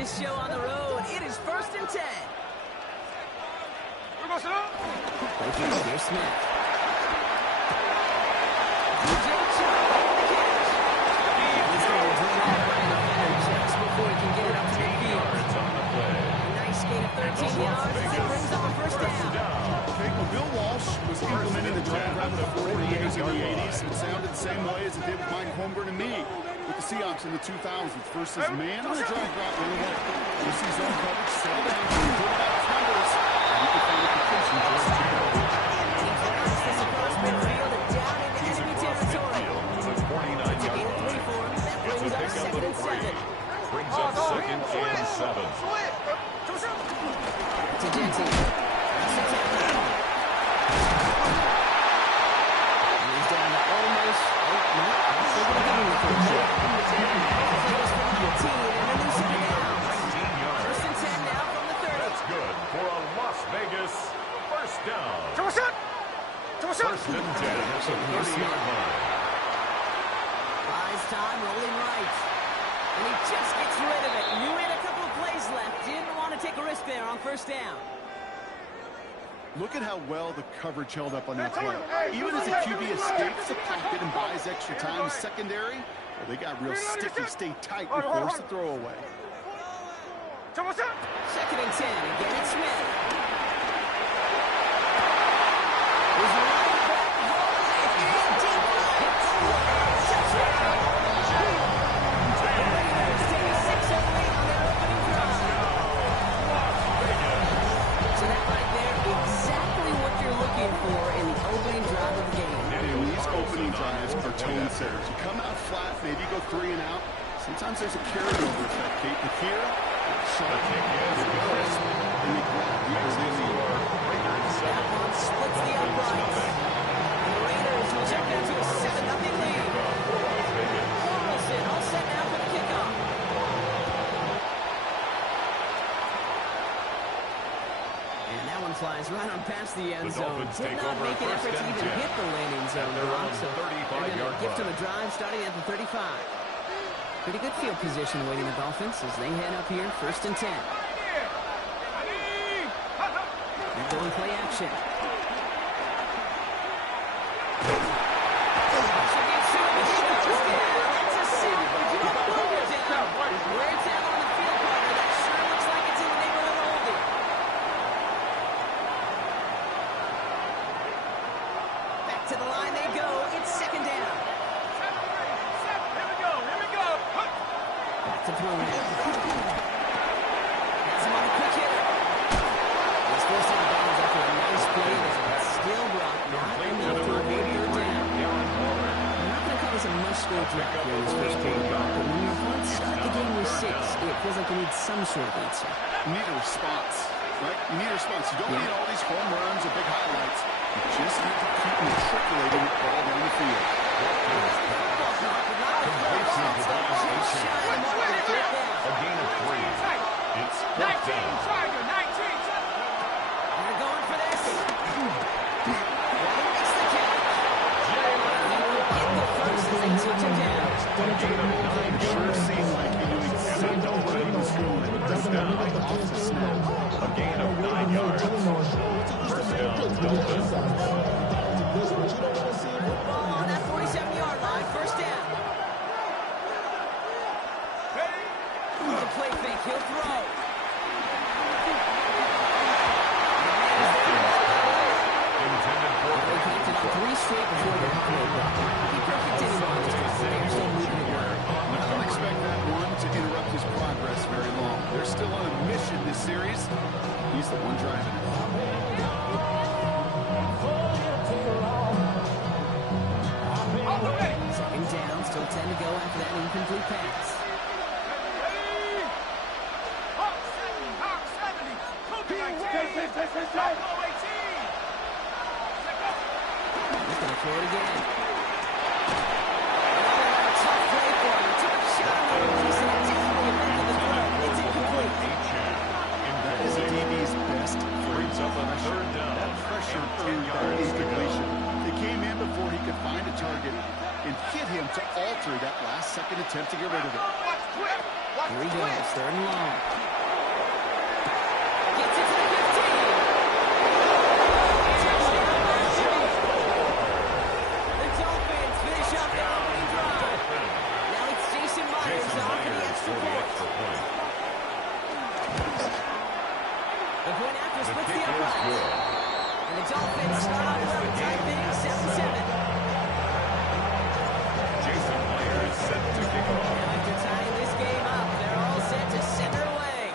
this show on the road. It is 1st and 10. Here's Smith. DJ Chark on the catch. He's going to bring that by the defender just before he can get it up to the field. A nice gain of 13 yards as it brings up a 1st down. Okay, when Bill Walsh was implementing the drag route of the 40 years in the 80s, it sounded the same way as it did with Mike Holmgren and me with the Seahawks in the 2000s versus man on the drag route run away. You see zone coverage, settle down, and put out his numbers, and you can find a completion to George Kittle. He flies this across midfield and down into enemy territory. It's a gain of 3 for him. That brings up 2nd and 7. Brings up 2nd and 7. To Jensen. That's good for a Las Vegas 1st down. 1st and 10 at the 30-yard line. Buys time, rolling right. And he just gets rid of it. Knew he had a couple of plays left. Didn't want to take a risk there on 1st down. Look at how well the coverage held up on that play. Even as the QB escapes the pocket and buys extra time, the secondary, well, they got real sticky, stay tight, and force the throw away. 2nd and 10. Again, it's Smith. Are tone setters. You come out flat, maybe go 3 and out. Sometimes there's a carryover effect, Kate. But here, sharp, crisp, and they grab the early lead. That one splits the uprights. And the Raiders will check down to a 7-0 lead. Orelson all set now for the kickoff. And that one flies right on past the end zone. Did not make an effort to even hit the landing zone. They're on So they're going to gift him a drive starting at the 35. Pretty good field position waiting the Dolphins as they head up here 1st and 10. They're going play action. Where it's at on the field, partner, that sure looks like it's in the neighborhood of holding. Back to the line they go. It's 2nd down. Back to throw now. Has him on a quick hitter. He's forced out of bounds after a nice play there, but still brought not enough to avoid 3rd down. I'm not going to call this a must-score drive here in this 1st quarter, but when your opponents start the game with 6, it feels like you need some sort of answer. You need a response, right? You need a response. You don't need all these home runs or big highlights. You just need to keep matriculating the ball down the field. A gain of 3. It's 4th down. They're going for this. Makes the catch. Get the first as they touch him down. A gain of 9 Sure seemed like he knew exactly where he was going with this down off the snap. A gain of 9 yards. 1st down, Dolphins. Ball on that 47-yard line, 1st down. The play fake, he'll throw. Intended for They connected on 3 straight before the play. Be perfect anymore. They're still moving it well. I don't expect that one to interrupt his progress very long. They're still on a mission this series. He's the one driving it. 2nd down, still 10 to go after that incomplete pass. He's going to throw it again. Another tough play for him. He took a shot on the release and it didn't really affect the throw. It's incomplete. That is a DB's best brings up a 3rd down. That pressure earned that incompletion. They came in before he could find a target and hit him to alter that last second and attempt to get rid of it. Here he goes, third and long. Gets it to the 15. The Dolphins finish up the opening drive. Now it's Jason Myers off for the extra point. The point after splits the upright. And the Dolphins start off well, tied big, 7-7. Jason Myers set to kick off. Now after tying this game up, they're all set to send her away.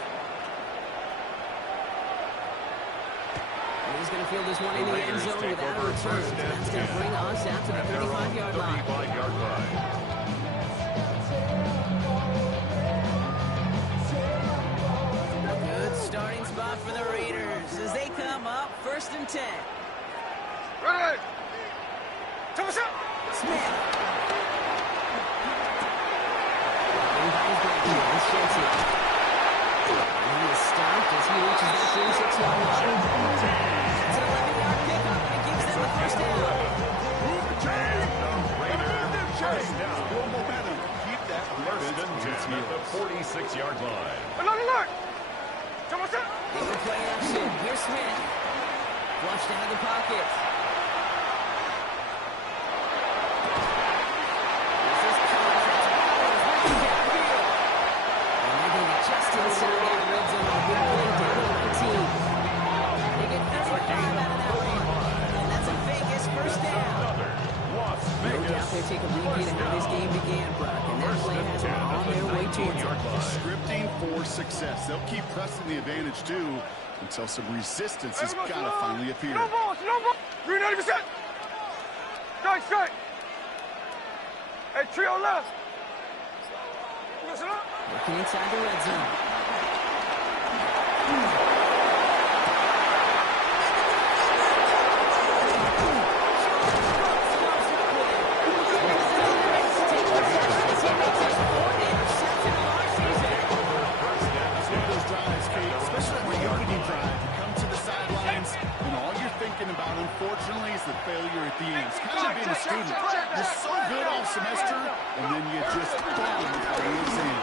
And he's going to field this one in the end zone without a return. So that's going to bring us out to the 35-yard line. A good starting spot for the Raiders as they come up first and 10. Ready! Toss up! Smith. In by his break here, it's Jensen. And he is stopped as he reaches that 36-yard line. It's an 11-yard pickup, and it gives them the first down. Build momentum. Keep that First and 10 at the 46-yard line. Alert, alert! Toss up! They will play action. Here's Smith. Flushed out of the pocket. This is Collins. That's downfield. And they're going to get just inside that red zone on a big play down to 19. They get 35 out of that one. And that's a Vegas first down. No doubt they take a repeat of how this game began, Brock. And that play has them on their way towards it. Scripting for success. They'll keep pressing the advantage, too, until some resistance has got to finally appear. No balls, no balls! Green 90%! Strike, strike! Hey, trio left! Listen up! Looking inside the red zone. Unfortunately, is the failure at the end. It's kind of being a student. You're so good all semester, and then you just bomb by the exam.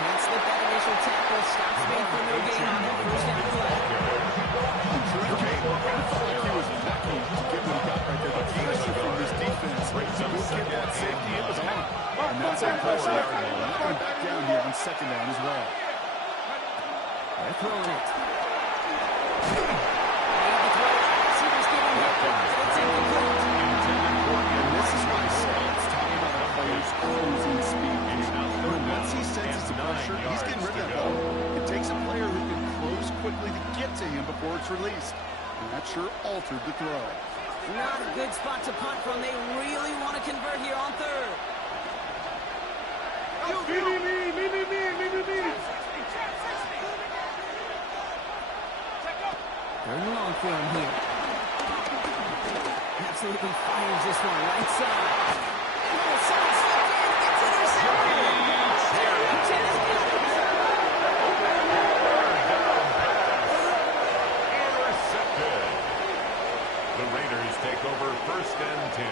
Can't slip that initial tackle. Stops me for no gain on that first down and left. He was lucky to get what he got right there. The pressure from this defense to go get that safety, it was on. And that's that pressure. Not going back down here on second down as well. They're throwing it. And this is why Scott's talking about the players closing speed. Once he senses the pressure, he's getting rid of that ball. It takes a player who can close quickly to get to him before it's released. And that sure altered the throw. Not a good spot to punt from. They really want to convert here on third. Third and long for him here. Absolutely fires this one right side. Little side slipped in. It's intercepted. Intercepted. The Raiders take over first and 10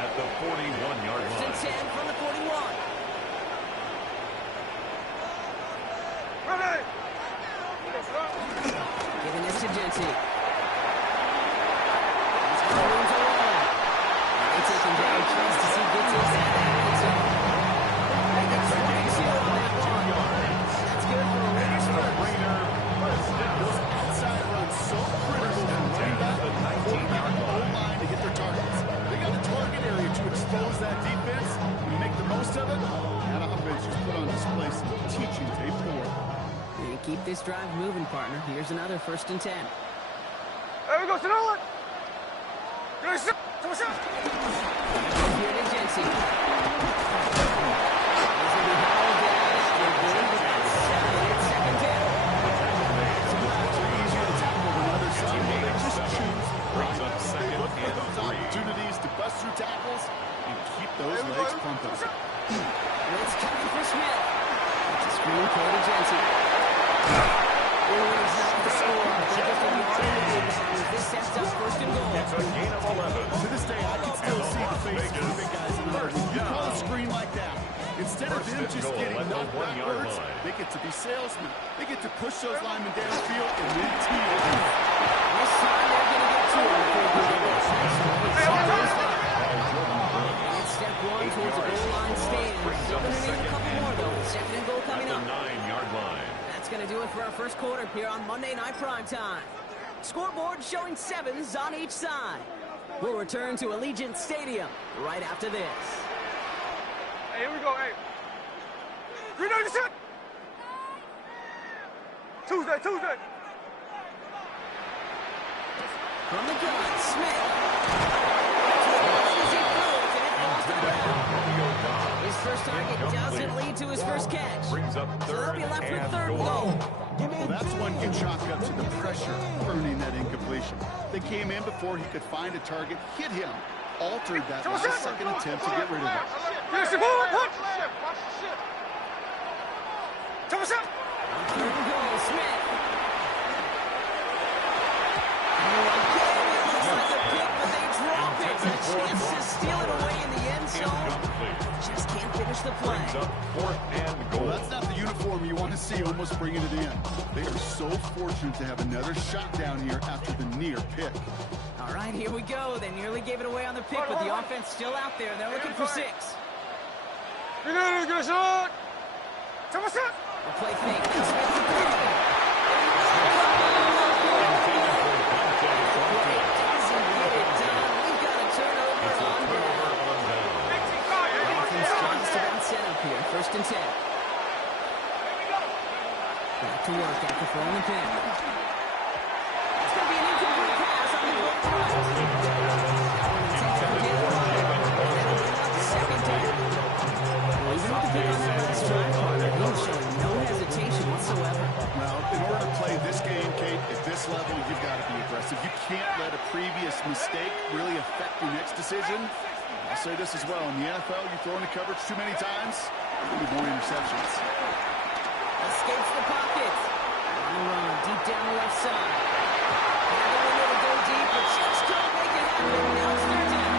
at the 41-yard line. First and 10 from the 41. Ready! Giving this to Jency. He's got room to run. And they take him down just as he gets inside that end zone. They get 22 on that one. That's good for a Raiders first. Those outside runs so critical for running back the 19-yard line to hit their targets. They got a target area to expose that defense and make the most of it. That offense just put on display some teaching tape for it. And keep this drive moving, partner. Here's another first and 10. There we go, Sonoma! Good shot! Toss up! Here to Jency. He's going to be hauled down after a game, but that's 7 second down. Easier to tackle than others. Some they just choose right. They look for those opportunities to bust through tackles and keep those legs pumping. It's coming for Smith. It's a screen play to Jency. He's not the score. They get the yard in the big as this sets up first and goal. It's a gain of To this day, I can still see the faces of the big guys in the herd. You call a screen like that, instead of them just getting knocked backwards, they get to be salesmen. They get to push those linemen downfield and then tee it. This time they're going to get to it. And step one towards the goal line stand. Still going to need a couple more, though. Second and goal coming up. 9-yard line. That's going to do it for our first quarter here on Monday Night Primetime. Scoreboard showing 7s on each side. We'll return to Allegiant Stadium right after this. Hey, here we go, hey. 390%. Tuesday. From the gun, Smith. His first target doesn't lead to his first catch. Brings up So they'll third be left with and third and goal. goal. Well, that's one can chalk up to the pressure earning that incompletion. They came in before he could find a target, hit him, altered that last second attempt to get rid of it. Yes, the ball, punch. Thomas up. Third and goal, Smith. Steal it away in the end zone. Just can't finish the play. Brings up fourth and goal. Well, that's not the uniform you want to see almost bringing it in. They are so fortunate to have another shot down here after the near pick. All right, here we go. They nearly gave it away on the pick, but the offense still out there. They're looking for 6. You know, get a shot. Thomas up. The play fake. Now Smith to throw. Doesn't get it done. We've got a turnover on down. Offense tries to run set up here. First and 10. Back to work after throwing the pin. It's going to be an incomplete pass on the right. Second down. Well, even with the pick on that last drive, he's showing no hesitation whatsoever. Well, in order to play this game, Kate, at this level, you've got to be aggressive. You can't let a previous mistake really affect your next decision. I'll say this as well. In the NFL, you throw into coverage too many times, there'll be more interceptions. Escapes the pocket. On the run, deep down the left side. Had the window to go deep, but just couldn't make it happen. Now it's third down.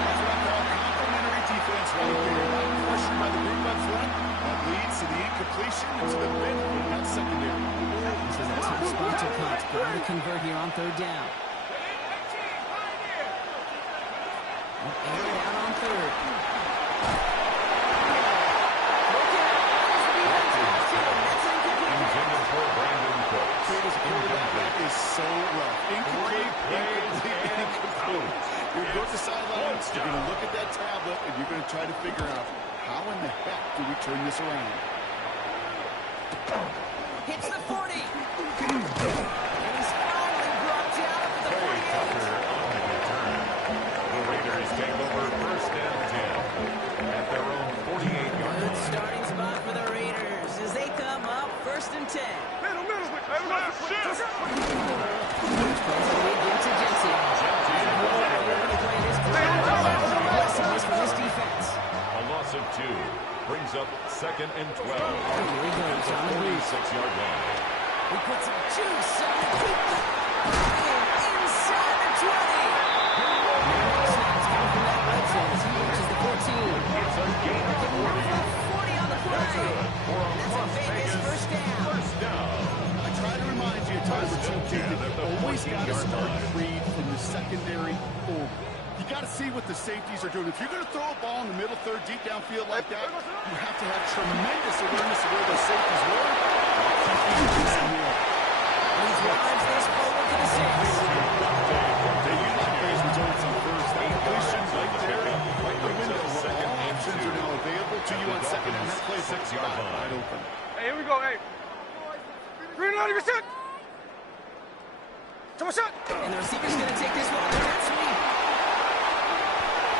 That's what I call complimentary defense right there. Not pressure by the group up front. That leads to the incompletion and to the benefit of that secondary. This is a tough spot to punt. Got to convert here on third down. Air it out on third. That is so rough. Incomplete. You're going to sidelines, you're going to look at that tablet, and you're going to try to figure out how in the heck do we turn this around. Hits the 40. And he's finally brought down at the 48. The Raiders take over first and 10 at their own 48-yard Good line. starting spot for the Raiders as they come up first and 10. Middle. A loss of 2 brings up second and 12. Here he goes on the 46-yard line. He puts some juice on the keep. Inside the 20. Snaps coming from that right side as he reaches the 14. It's a gain of 40. 40 on the play. For a That's Las a Vegas Vegas first down. first down. I try to remind you a time or two, kid, that you always got to start read from the secondary forward. You got to see what the safeties are doing. If you're going to throw a ball in the middle third, deep downfield like that, you have to have tremendous awareness of where those safeties were. He drives this forward to the 6. They utilize those results on first. That completion right there, right in the window, where all options are now available to you on second, and that plays 6-yard line wide open. Hey, here we go, hey. 390%. Thomas up. And the receiver's going to take this one on the jet sweep.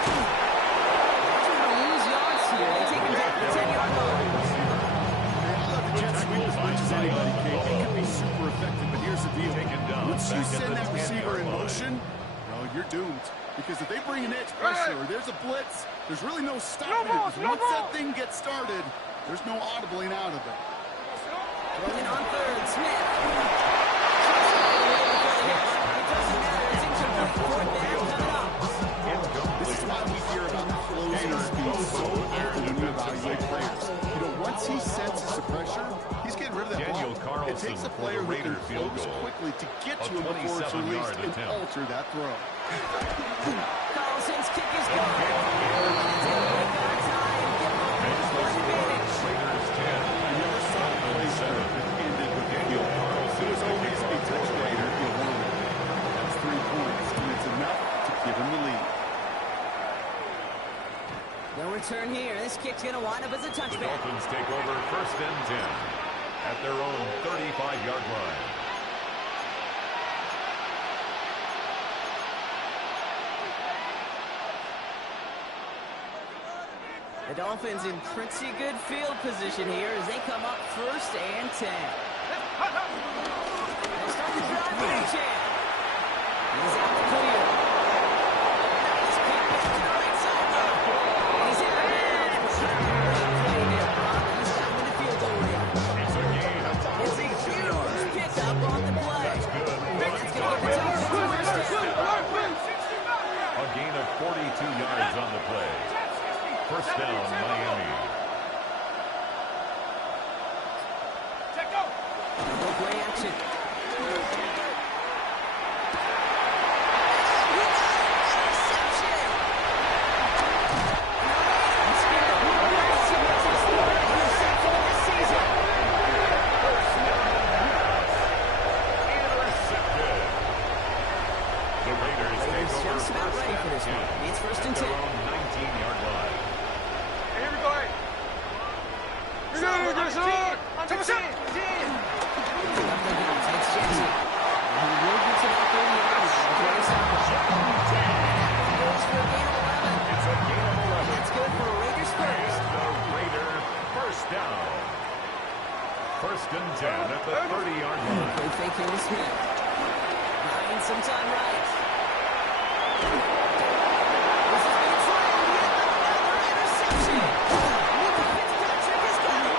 They're going to lose yards here. They take him down to the 10-yard line. I love the jet sweep as much as anybody, Kate. It can be super effective, but here's the deal. Once you send that receiver in motion, well, you're doomed. Because if they bring an edge pressure or there's a blitz, there's really no stopping it. Because once that thing gets started, there's no audibling out of it. Throwing on third, Smith. It doesn't matter. It's incomplete. Fourth down coming up. This is why we hear about the closing speed so often when we evaluate players. You know, once he senses the pressure, he's getting rid of that Daniel ball. Carlson It takes a for the player who can Raider field close goal. quickly to get A to him before it's 27-yard released and attempt. alter that throw. Carlson's kick is good. And it's going to break our tie and give them a first advantage. Raiders 10. I never saw a play center that ended with Daniel Carlson. It was always a touchdown if you won. That's 3 points, and it's enough to give him the lead. No return here. This kick's going to wind up as a The touchback. Dolphins take over first and 10 at their own 35-yard line. The Dolphins in pretty good field position here as they come up first and 10. They'll start the drive with a chance. He's out to clear. Nice kick back to the right sideline. He's in the bounds. Great play there, Brock. He's got him in the field goal range. It's a gain of It's a 42 huge yards. pickup on the play. That's good. And that's going to give the Dolphins a first down. A gain of 42 yards on the play. First down, Miami. No play action. Intercepted. The Raiders take over Just about ready for this one. It's first and 10. their own 19-yard line. Here we go. It's a gain of 11. That's good for Raiders first. The Raider first down. First and 10 at the 30-yard line. Great fake here with Smith. Buying some time right. This is being slammed. Yet another interception. Luka Fitzpatrick has got it.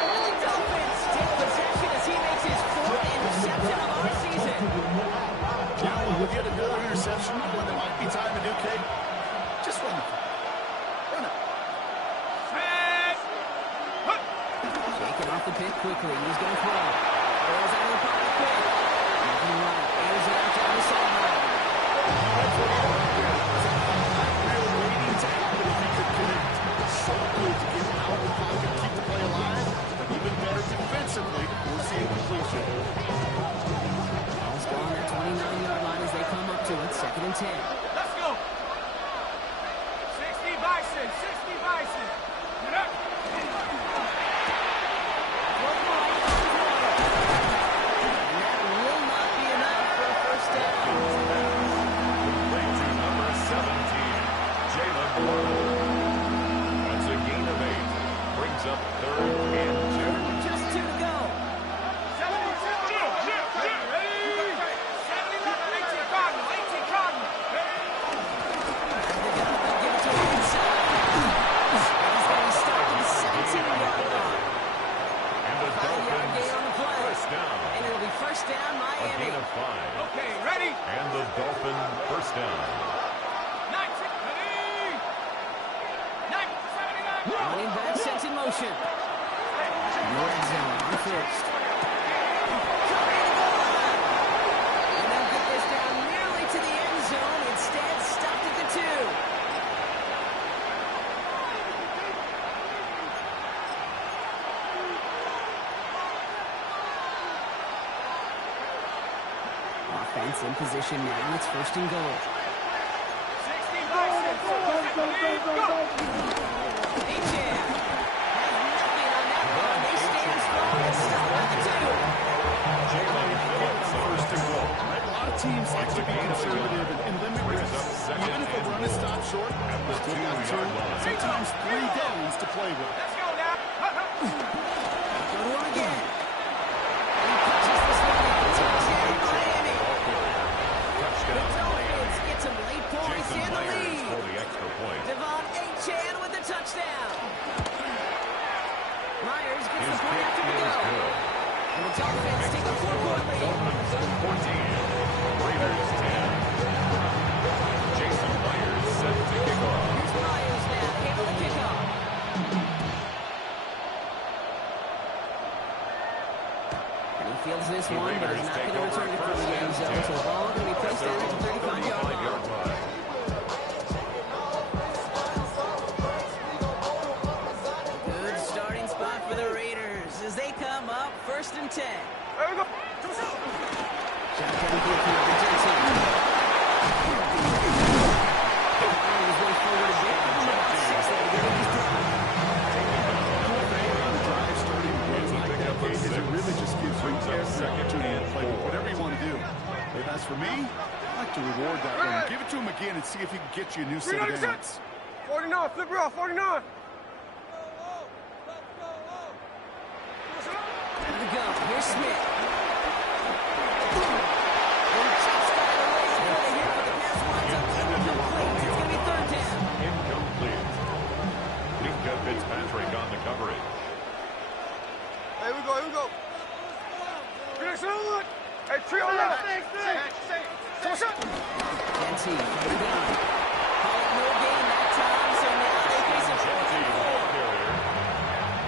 And the Dolphins take possession as he makes his fourth interception of our season. You know, when we get another interception, when there might be time to do cake, just run it. Run it. Shaking off the pick quickly. He's going to throw. Throws out of the pocket quick. Looking right. Airs it out down the sideline. Real waiting to happen if he could connect. So good to get out of the pocket, keep the play alive, but even better defensively to force the incompletion. Ball's gone at 29-yard line as they come up to it. Second and 10. Let's go. 60 Bison. 60 Bison. Get up. And that will not be enough for a first down. Brings you number 17, Jalen Waddle. That's a gain of 8. Brings up third and 2. Just 2 to go. 5-yard gain on the play. First down. And it'll be first down, A Miami. gain of 5. Okay, ready? And the Dolphin first down. 90. Ready? 79. Running back sets in motion. Red zone on first. Coming to goal line. And they'll get this down nearly to the end zone. Instead, stopped at the 2. Offense in position now. It's first and goal. 60 Bison. Go. Achan has nothing on that one. They stand strong and stop at the 2. Jalen Phillips, first and goal. A lot of teams like to be conservative and limit Brings up risks. second Even if a and run is stopped short, at the still got 2-yard 2, line. sometimes 3 downs to play with. Let's go now. Go to him again. He catches this one in. Touchdown, Miami. Touchdown, Miami. Dolphins get some late points Jason in the Myers lead. for the extra point. Devon Achan with the touchdown. Myers gets His the point kick after the is go. good. And the Dolphins take a 4-point lead. Dolphins 14, Raiders 10. Jason Myers set to kick off. Here's Myers now to handle the kickoff. And he fields this The one, but Raiders he's not take going to over return it from first the end and zone. 10. So the ball going to be placed down at the 35-yard line. 35-yard line. Good starting spot for the Raiders as they come up 1st and 10. There we go. Shotgun kick here for Jensen. Firing his way forward a bit. Give him about 6 there to get him his drive. Drive starting It's a like pickup that of is it 6. really just gives you Brings up every second opportunity and to play 4. whatever you want to do. But as for me, I like to reward that one. Give it to him again and see if he can get you a new set of 396. downs. 49, flip it off, 49. Here we go. Here's Smith. And just got it away before the hit, but the pass winds up incomplete. It's going to be 3rd down. Incomplete. Minka Fitzpatrick on the coverage. Here we go, here we go. 396. Hey, trio left. Jensen from the gun. Call it no gain that time, so now they face a 4th and 4.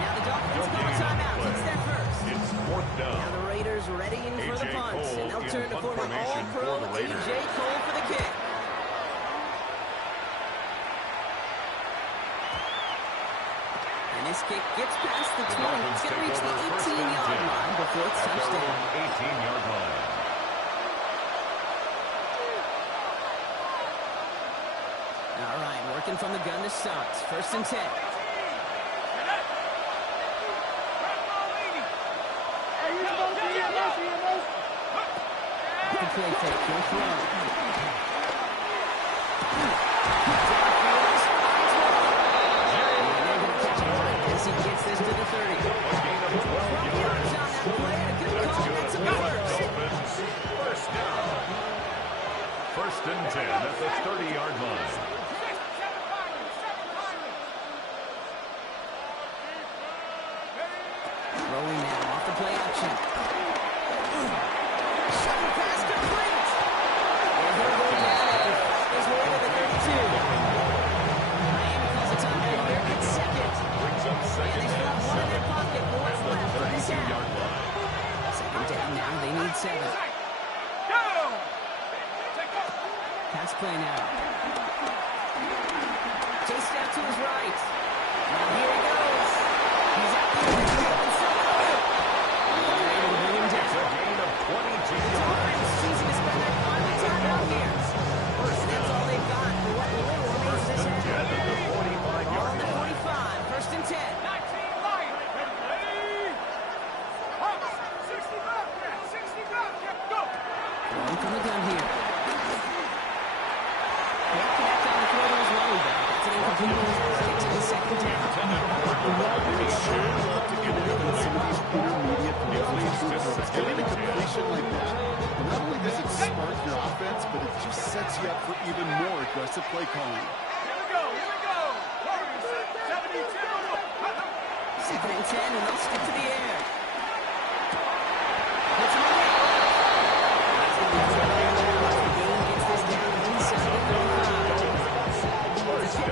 Now the Dolphins call a timeout. It's their first. It's 4th Now down. the Raiders ready in for the A.J. punt. Cole And they'll in turn to punt former formation All-Pro for the Raiders. A.J. Cole for the kick. And this kick gets past the 20. It's going to reach the 18-yard line before it's touchdown. 18-yard line. All right, working from the gun to start. 1st and 10. The play fake, he'll throw. And they're going to catch a break as he gets this to the 30. A gain of 12 yards. On that play, and a good call. That's a first. Dolphins, first down. 1st and 10 at the 30-yard line. Throwing now off the play action. Shuttle pass complete. And he'll go down and fight his way to the 32. Miami calls a timeout here. It's 2nd. Brings up And second they still and have one in their 7 pocket. But what's at the left? 3rd 32-yard down. line. 2nd down now. They need 7. Pass play now. Chased out to his right. Now here he goes. He's out the other field and so they're able to bring him It's a down. gain of 22 yards. Dolphins choosing to spend their final timeout here. And that's all they've got for what little remains this half. At the All 45-yard on the line. 45. 1st and 10. Throwing from the gun here. Can't connect on the throw to his running back. That's an incomplete ball. Takes it to 2nd down. It's sure love to get it in some of these intermediate plays. Getting a completion like that, not only does it spark your offense, but it just sets you up for even more aggressive play calling. 2nd and 10, and they'll stick to the air. Hits him again. That's going to be 12 yards now. The game gets this down inside the 35.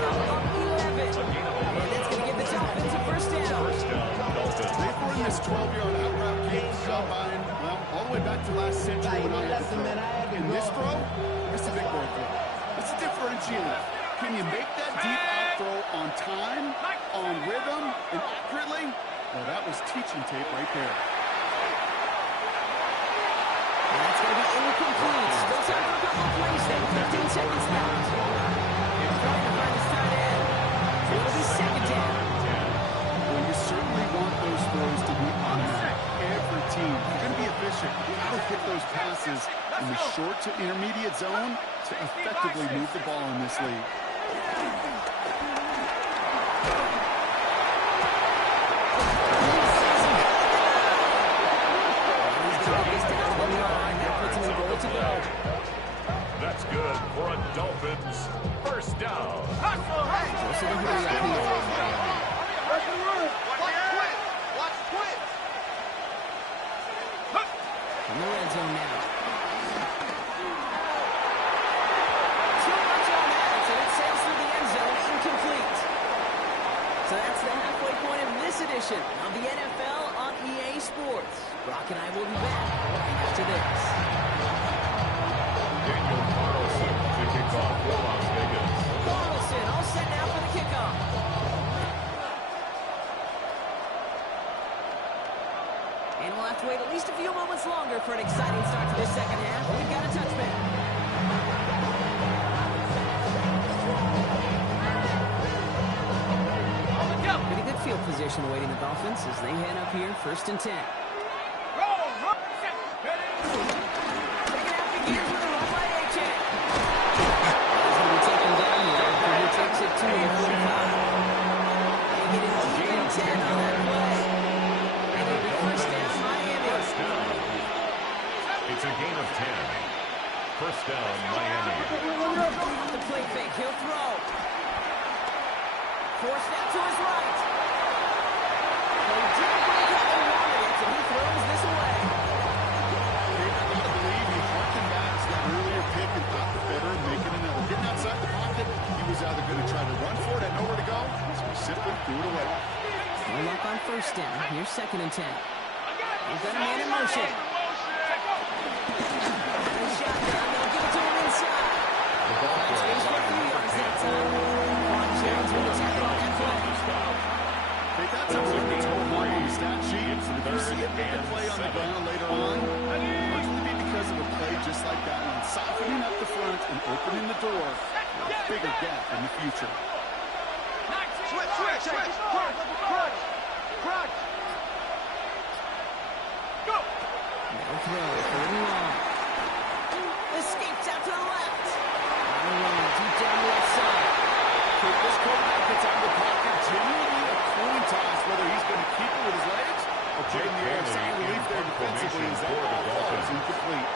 It's a pickup of 11. And that's going to give the Dolphins a 1st down. First down, Dolphins. They've run this 12-yard out route game combine, well, all the way back to last century when I had to throw. In this throw, it's a big boy throw. It's a differentiator. Can you make that deep out throw on time, on rhythm, and accurately? Well, that was teaching tape right there. And that's going to be incomplete. Still time for a couple of plays then. 15 seconds left. They're trying to find his tight end. So it'll be 2nd down. Well, you certainly want those throws to be automatic. Every team, if you're going to be efficient, you got to hit those passes in the short to intermediate zone to effectively move the ball in this league. That's good for a Dolphins first down. Just a hurry up here. In the red zone now. point of this edition of the NFL on EA Sports. Brock and I will be back right after this. Daniel Carlson to kick off for Las Vegas. Carlson all set now for the kickoff. And we'll have to wait at least a few moments longer for an exciting start to this second half. We've got a touchback. Pretty good field position awaiting the Dolphins as they head up here, 1st and 10. Taking out the gears with a run by A-Chain. He's going to be taken down here after he takes it to the 45. They get an even 10 on that play. And it'll be 1st down, Miami. First down. It's a gain of 10. 1st down, Miami. The play fake, he'll throw. Forced out to his right. They didn't break how they wanted it, and he throws this away. I believe he harkened back to that earlier pick and thought the better and making another. Getting outside the pocket, he was either going to try to run for it, had nowhere to go, so he simply threw it away. No luck on 1st down. Here's 2nd and 10. He's got a man in motion. Shotgun, they'll give it to him inside. Space for a few yards that time. Jones with the tackle on that play. They got some limits over on the stat sheet. If you see a big play on the ground later on, largely be because of a play just like that one, softening up the front and opening the door for a bigger gap in the future. Switch. Crunch. Go. No throw, 3rd and long. Escapes out to the left. Deep down the left side. This quarterback gets out of the pocket, genuinely a coin toss whether he's going to keep it with his legs or put it in the air. Some relief there defensively as that ball falls incomplete.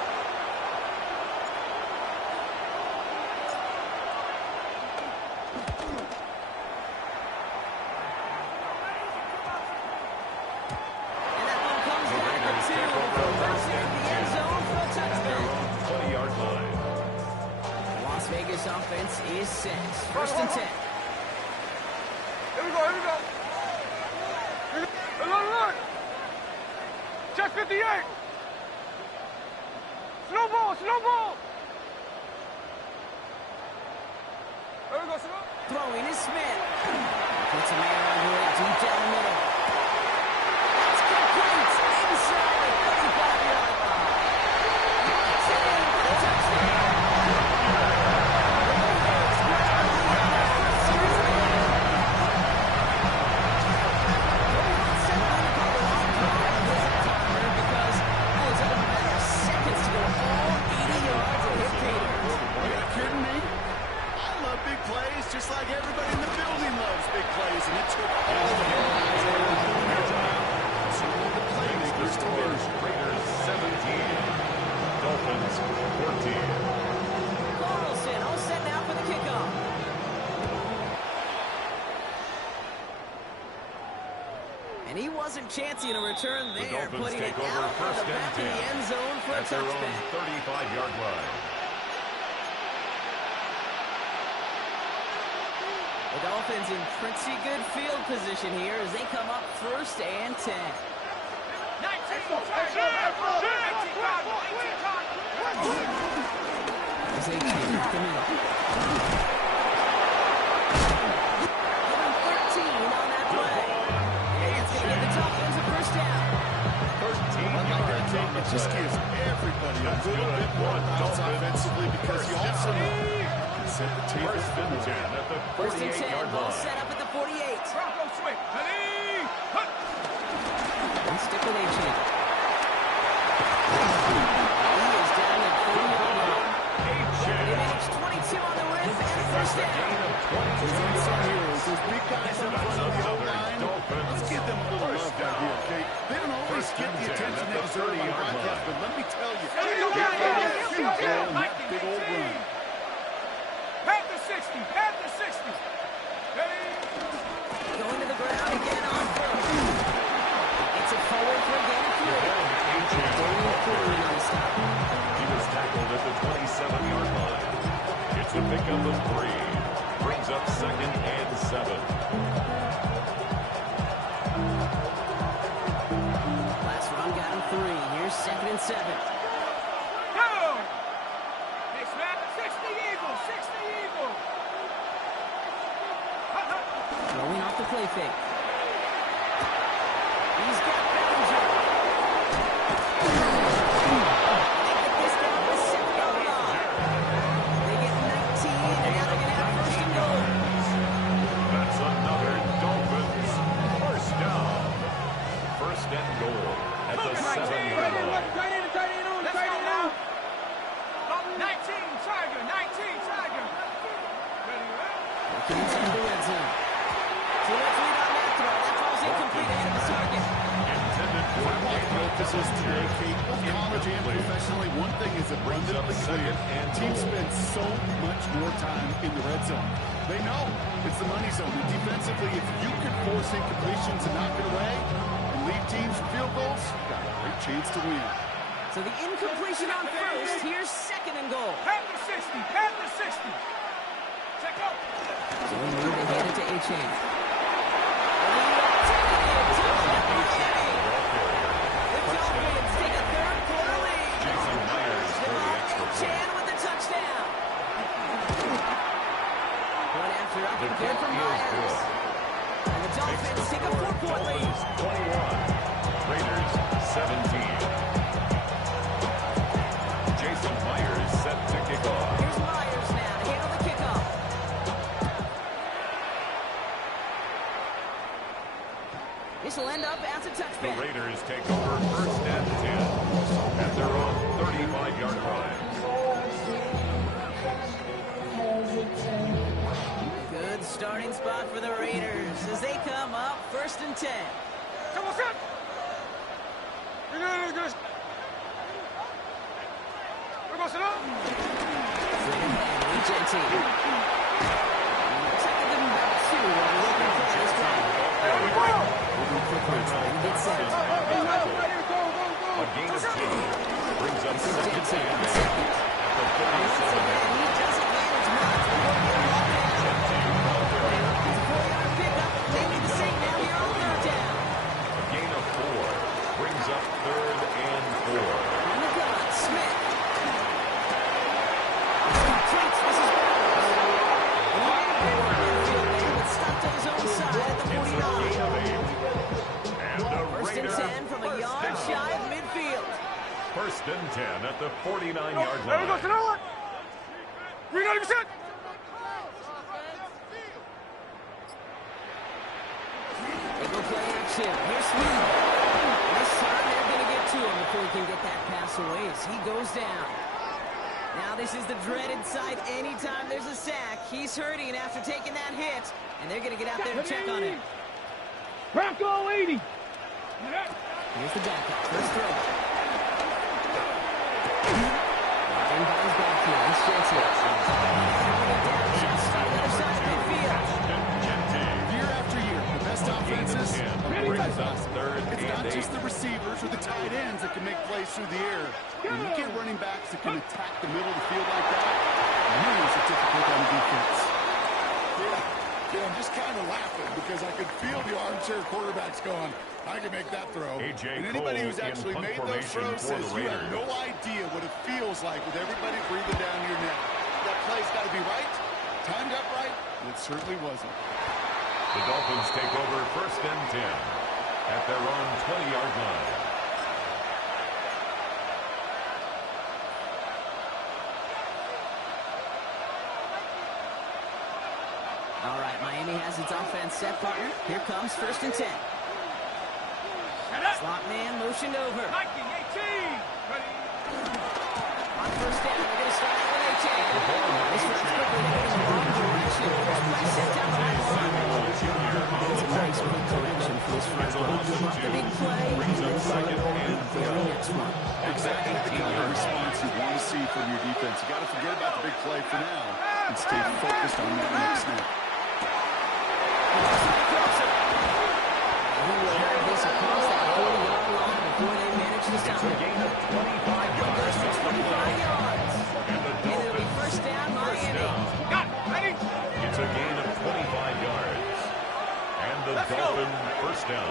And that one comes down for 2. First in the end zone for a touchdown. 20-yard line. Las Vegas offense is set. 1st and 10. Here we go. Look. Check 58. Slow ball. There we go, slow. Throwing is Smith. Puts a man under it deep down the middle. That's complete. Inside the 35-yard line. Save for the touchdown. Just like everybody in the building loves big plays, and it took all the guys so the playmakers to finish. Raiders 17, Dolphins 14. Carlson all set now for the kickoff. And he wasn't chancing a return there, putting it out on the back of the end zone for a touchback. 35-yard line. The Dolphins in pretty good field position here as they come up 1st and 10. As they keep the middle. Give him 13 on that play. And it's going to get the Dolphins a 1st down. 13 yards on the It just gives everybody a little bit more bounce offensively because you also know you can set the table. 1st and 10 at the 1st and 10, 48-yard ball line. set up at the 48. Bronco swing. And stick with A-Chain. He is down at 40-yard line. They managed 22 on the rip and a 1st down. Those unsung heroes, those big guys on the front of the O-line, let's give them a little love right here, okay? They don't always get the attention they deserve on the broadcast, but let me tell you, they played a huge role in that big old run. Panther 60. Going to the ground again on 4th. It's a forward for a gain of 3. Going forward on the stop. He was tackled at the 27-yard line. It's a pickup of 3. Brings up 2nd and 7. 7. Go! Next snap, 60 Eagles, 60 Eagles. Throwing off the play fake. He's got Bellinger. They get this down to the 7-yard line. They get 19, and now they're going to have first and goal. That's another Dolphins first down. First and goal at the 7-yard line. Let's go now. 19, Tiger, 19, Tiger. Ready, right? Working inside the red zone. So let's lead on that throw. That ball's incomplete ahead of the target. Intended for Football focuses today, Kate, both college and professionally. One thing is abundantly clear. Teams spend so much more time in the red zone. They know it's the money zone. And defensively, if you can force incompletions and knock it away and lead teams for field goals, you've got a great chance to win. So the incompletion on first. Here's second and goal. Pat the 60, pat the 60. Check out. So we move and hand it to A-Chain. The Dolphins take a third quarter lead. Jason Myers for the extra point. Chan with the touchdown. One after up and good for Myers. And the Dolphins take a 4-point lead. Dolphins 21, Raiders 17. Jason Myers set to kick off. Here's Myers now to handle the kickoff. This will end up as a The touchback. Raiders take over first and 10 at their own 35-yard line. Good starting spot for the Raiders as they come up first and 10. Come on, set. You're gonna do this. We're going to sit up. Gente. Second and about 2 while we're looking for this drive. Moving quickly, trying to get set. A gain of 2 brings up second Gente and on 8 second. at the Once 37. again, he doesn't manage much. It's a 4-yard pickup. They need the same now here on third down. A gain of 4 brings up third and 4. On the gun, Smith. Completes. This is long forward midfield man, but stopped on his own side at the It's a 49. gain of 8. And the First and Raiders 10 from a yard shy of midfield. first and 10 at the 49-yard There we go, line. sit down. Reload your set. They go play action. Here's Smith. This time they're going to get to him before he can get that pass away as he goes down. Now this is the dreaded sight anytime there's a sack. He's hurting after taking that hit, and they're going to get out there to check on him. Rocco 80. Here's the backup. First throw. Ryan by his back here. He's Jensen. Just to the other side of midfield. Year after year, the best offenses are Brings great up offenses. third It's not and 8. just the receivers or the tight ends that can make plays through the air. When you get running backs that can attack the middle of the field like that, it really is a difficult on the defense. Yeah, I'm just kind of laughing because I could feel the armchair quarterbacks going, I can make that throw. A.J. And anybody Cole who's in actually punt made those formation throws for says the you have Raiders. no idea what it feels like with everybody breathing down your neck. That play's got to be right, timed up right, and it certainly wasn't. The Dolphins take over first and 10 at their own 20-yard line. All right, Miami has its offense set, partner. Here comes first and 10. Slot man motioned over. Mikey 18. Ready. On first down, they're going to start out with A-Chain. This runs quickly. They're going in the wrong direction. First play set down behind the line. It's a nice quick correction for this front row. The big play. Brings up second and The next one. Exactly the kind of response you want to see from your defense. You got to forget about the big play for now and stay focused on that next snap. He will have this across that 40-yard line before they manage to stop It's a him. gain of 25 yards. Goes for 25 yards. And the And it'll be Dolphins first down, first Miami. down. Got it. Ready. It's a gain of 25 yards. And the Dolphins first down.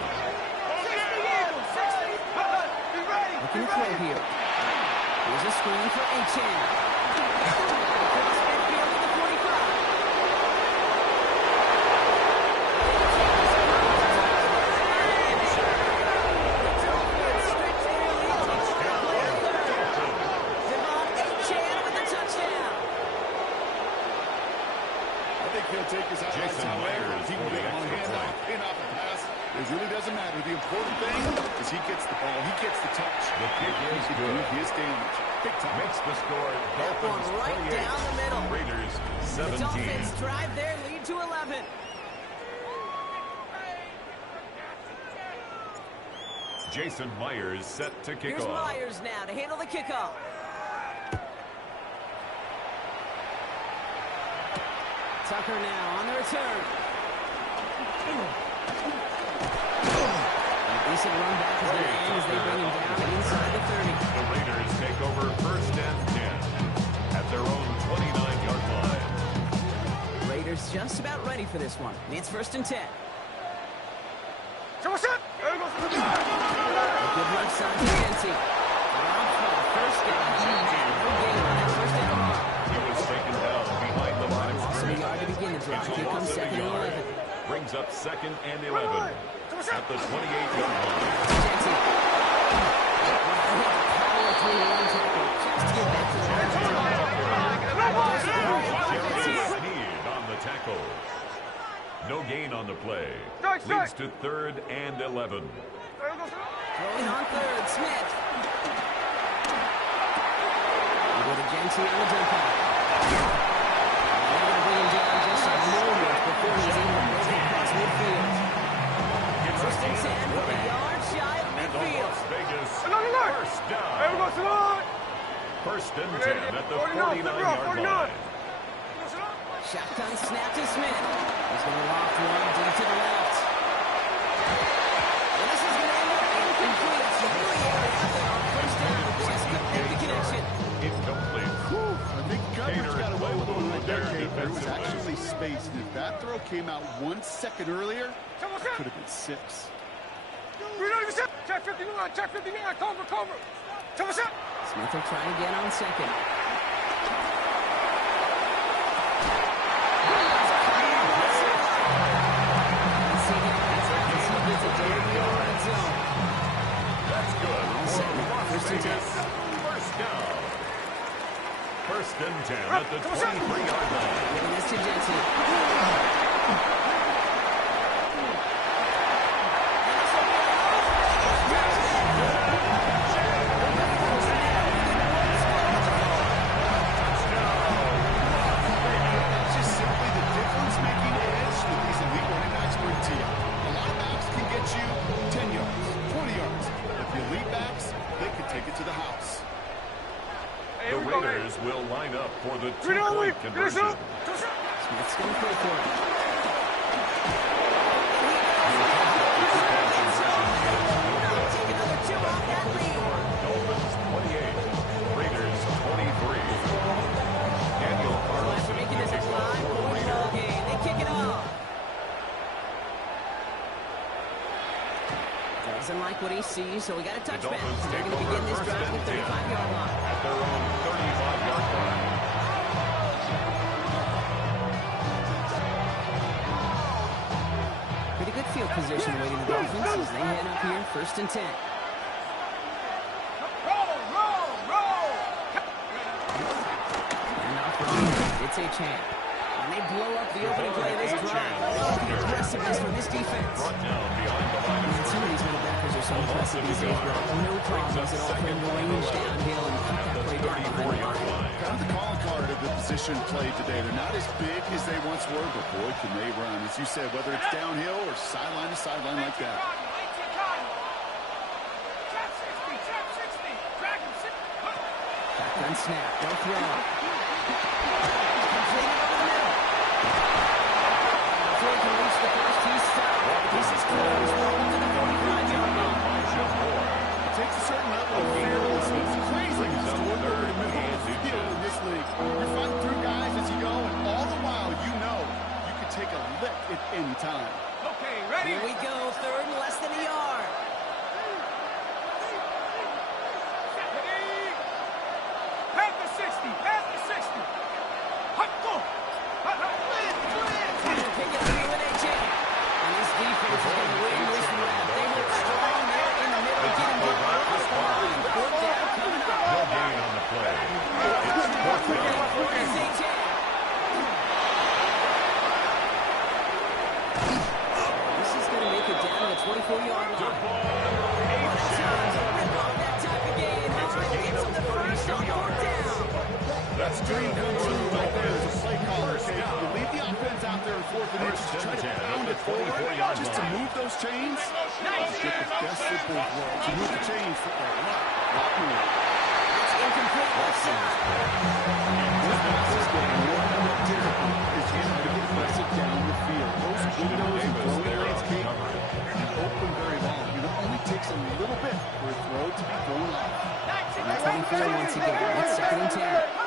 60 Eagles. 60. Be ready. Looking to throw here. screen for Achane. Across midfield at the 45. He'll take his highlights Jason however. Myers He can for the get on extra handoff, point. in off a pass. It really doesn't matter. The important thing is he gets the ball. He gets the touch. The kick He is can good. do his damage. Big time. Makes the score. That one Dolphins right 28. down the middle. Raiders The 17. Dolphins drive their lead to 11. Jason Myers set to kick Here's off. Myers now to handle the kickoff. Tucker now on the return. A decent run back is going to end as they bring him down inside the 30. The Raiders take over first and 10 at their own 29-yard line. Raiders just about ready for this one. It's first and 10. Come on, set. There goes the A good left side to Genty. Rob for the first down. No gain on that first down run. He was taken down behind the line of Loss of a scrimmage. yard to begin the drive. It's a Here comes loss of a second and yard. 11. Brings up second and 11 at the 28-yard line. Genty. Power through the one tackle. Just to get back to the Sneed on the tackle. No gain on the play. Leads to third and 11. Throwing on third, Smith. We go to Genty on the jump out. They're going to bring him down just a moment before he's able to break it across midfield. First and 10 with a yard shy of And the midfield. Las Vegas first There down. goes the line. First and 10 at the 49-yard line. Shotgun snap to Smith. He's going to loft one deep to the left. And this is going to end up incomplete. It's really airing out there on first down. Just couldn't make the connection. Incomplete. I think coverage Gainer got away with one right there, there Kate, but it was defensively. actually space. And if that throw came out 1 second earlier, it could have been 6. Check 59, check 59, cover. Come on, set. Smith will try again on second. That's good. First and 10. First down. First and 10 at the 23-yard line. Giving this to Genty. Just simply the difference-making edge that these elite running backs bring to you. A lot of backs can get you 10 yards, 20 yards. But the elite backs, they can take it to the house. The Raiders will line up for the two-point conversion. Smith's going to play for it. Take another two off that lead. Dolphins 28, Raiders 23. Daniel Carlson Making this a kicking off for the 5-point Raiders. ball game. They kick it off. Doesn't like what he sees, so we got a The touchback. Dolphins They're take going to begin over this first drive and at the 10 35-yard line. at their own 35-yard line. Pretty good field position awaiting the Dolphins as they head up here, first and 10. And off the field, it's Achane. And they blow up the opening play of this drive. Oh, the aggressiveness from this defense. Brought down behind the line of And some of these scrimmage. middle backers are so impressive these days, bro. No problems at all for him to range downhill and keep that play down behind the 34-yard line. line. Kind of the calling card of the position played today. They're not as big as they once were, but boy, can they run. As you said, whether it's downhill or sideline to sideline like that. Shotgun snap, they'll throw. Complete over the middle. Before he can reach the first, he's stopped. This is close. Ball to the 45-yard line. Elijah Moore. It takes a certain level of fearlessness, craziness to work over the middle of the field in this league. You're fighting through guys as you go, and all the while you know you can take a lick at any time. Okay, ready? Here we go, third and less than a yard. 24-yard line. What a time to rip off that type of gain. Gets him the first on fourth down. That's dream come true right there as a play caller. You leave the offense out there in fourth and inches to try to pound it forward, just to move those chains. Get the best of both worlds. To move the chains for a lot more. It's incomplete left side. This pass is getting more and more difficult as you try to get aggressive down the field. Those windows and throwing lanes can open very long. It only takes a little bit for a throw to be thrown off. 24 once again. It's 2nd and 10.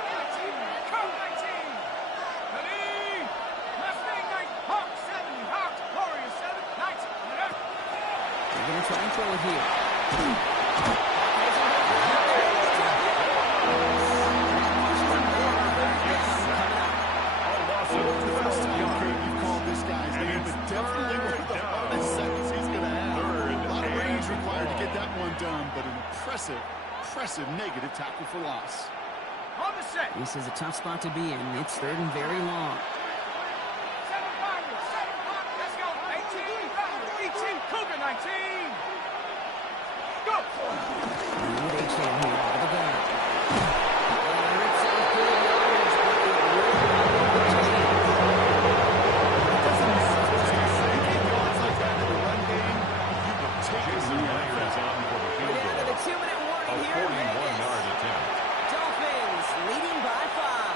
They're going to try and throw it here. First time you've called this guy's name, but definitely one of the hardest seconds he's going to have. A lot of range required to get that one done, but an impressive negative tackle for loss. On the set. This is a tough spot to be in. It's 3rd and very long. 7-5, let's go. 18, Cougar 19. Go. With H-Hand here out of the gun. Jason Myers on for the field goal. The 2-minute warning here. 41-yard attempt. Dolphins leading by 5.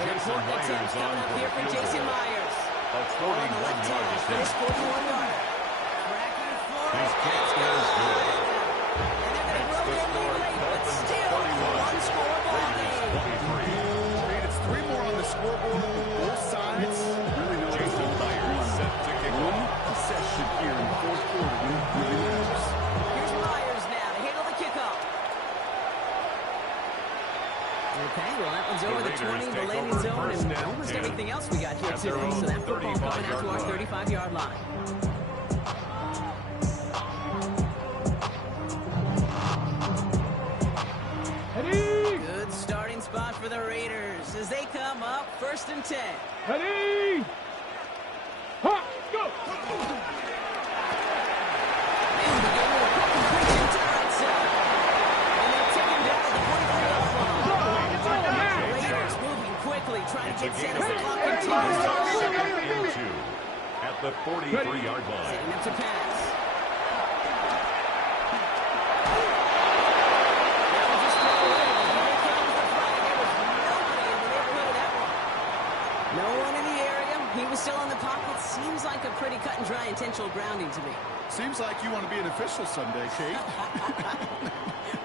An Jason important attempt Myers coming on up for here the for field Jason goal. Myers. A On the left 41-yard hand for this attempt. 41-yarder. Cracking the floor. His kick is good. And they're going to grow their lead late, but still one score ball game. 23. It's 3 more on the scoreboard with both sides. Really no Jason Myers set to kick one off. possession here in the fourth quarter when it really matters. Here's Myers now to handle the kickoff. Okay, well, that one's over the 20, the landing zone, and almost everything else we got here At their today. own So that football coming out to our 35-yard 35-yard line. Good starting spot for the Raiders as they come up 1st and 10. Ready. Huh, go. And we get a quick completion to the right side. And they take him down to the 43-yard line. Raiders moving quickly, trying to get set as the clock continues to run. Second and 2 at the 43-yard line. Setting up to pass. That was just thrown away. Here comes the flag. There was nobody in the neighborhood of that one. No one in the area. He was still in the pocket. Seems like a pretty cut and dry intentional grounding to me. Seems like you want to be an official someday, Kate.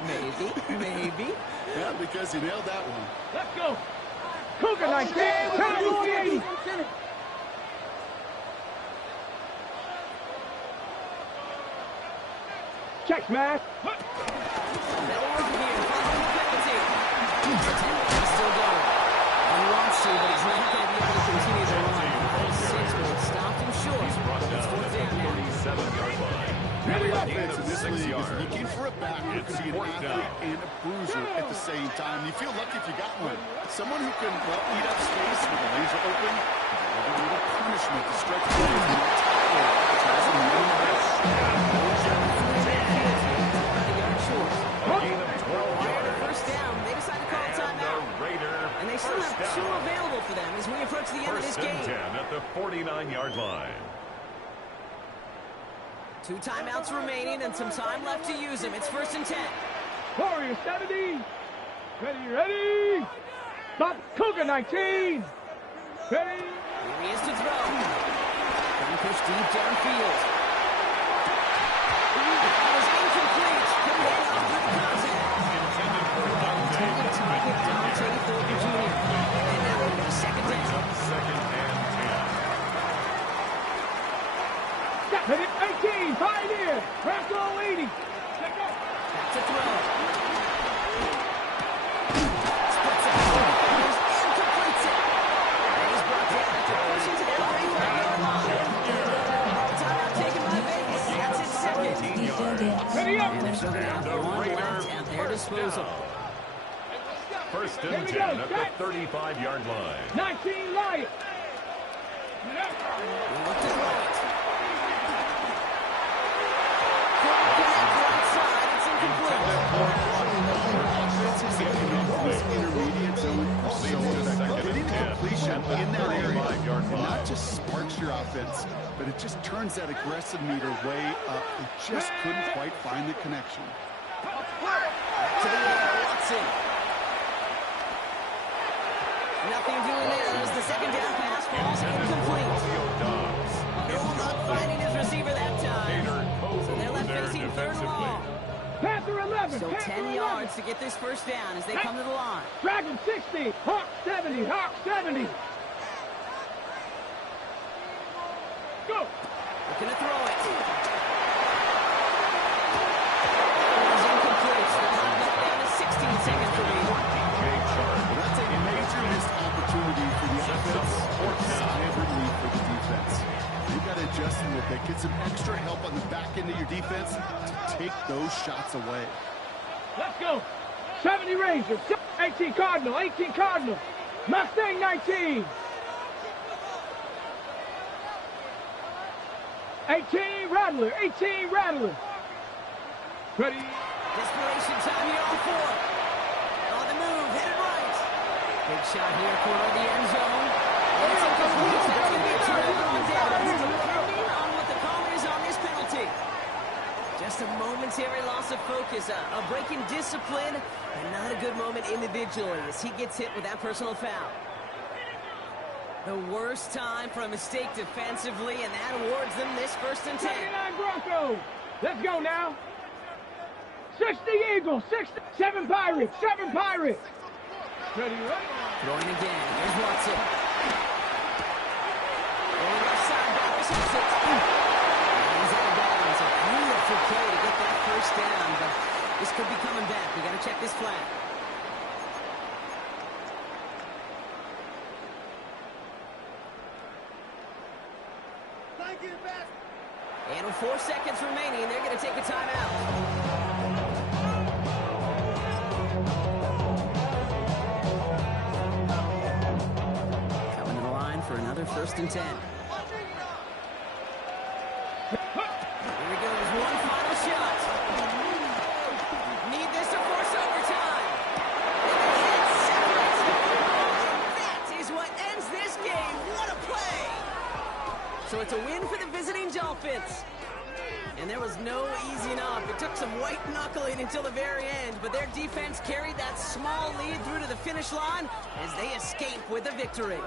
Maybe. Yeah, because you nailed that one. Let's go. Cougar 19. Turn to 80. Check, smash. That'll work here. Following the penalty. He's still going. He wants to, but he's not going to be able to continue the run. Those 6 will have stopped him short. He's brought down It's 4th down now. 37-yard line. Every Gain offense of in this 6 league is yards. looking for a back who It's can be an 4th down. athlete and a bruiser at the same time. You feel lucky if you got one. Someone who can, well, eat up space when the lanes are open. A little punishment to stretch plays and not tackle. Tries to minimize. A gain of 12 yards. First down. They decide to call a And timeout. the Raider And they still have first 2 down. available for them as we approach the end of this First and game. 10 at the 49-yard line. 2 timeouts remaining and some time left to use them. It's 1st and 10. Warrior 70. Ready. Stop. Cougar 19. Ready. Here he is to throw. Gun push deep downfield. That was incomplete. Couldn't get it off through the contact. Intended target Dante Thornton Jr. And now we're going to 2nd down. Second and 10. Ready. 18. Pioneer. Press all 80. Check up. Back to throw. Splits it. And completes it. And he's brought down after pushing to that 35-yard line. Timeout taken by Vegas. That's his 2nd. Ready up. And they're still going to have And the 1 Raiders left at their disposal. First Here and we 10 go, at set. the 35-yard line. 19 Lion. Look to throw it. so effective. Getting a completion in that area, and not just sparks your offense, but it just turns that aggressive meter way up. It just couldn't quite find the connection. To the air, Watson. Nothing doing there as the second down pass falls incomplete. No luck finding his receiver that time. So they're left facing third and long. Panther 11. So 10 yards to get this first down as they come to the line. Dragon 60. Hawk 70. Hawk 70. Go. Looking to throw it. It is incomplete. So the clock back down to 16 seconds remaining. Well, that's a major missed opportunity for the offense, or sigh of relief for the defense. You've got to adjust a little bit, get some extra help on the back end of your defense to take those shots away. Let's go. 70 Rangers. 18 Cardinal. 18 Cardinal. Mustang 19. 18 Rattler. 18 Rattler. Ready. Desperation time here on fourth. On the move, headed right. Big shot here, corner of the end zone. And it's incomplete. So that's going to be a turnover on downs, depending on what the call is on this penalty. Just a momentary loss of focus, a break in discipline, and not a good moment individually as he gets hit with that personal foul. The worst time for a mistake defensively, and that awards them this first and 10. 79 Broncos. Let's go now. 60 Eagles. 7 Pirates. 7 Pirates. Ready, ready. Throwing again. Here's Watson. Going left side. Bowers hits it. He's out of bounds. A beautiful play to get that first down, but this could be coming back. We got to check this flag. And with 4 seconds remaining, they're going to take a timeout. Coming to the line for another first and 10. Here we go. There's one final shot. Need this to force overtime. And separates the ball. That is what ends this game. What a play. So it's a win for the visiting Dolphins. And there was no easing up. It took some white knuckling until the very end, but their defense carried that small lead through to the finish line as they escape with a victory.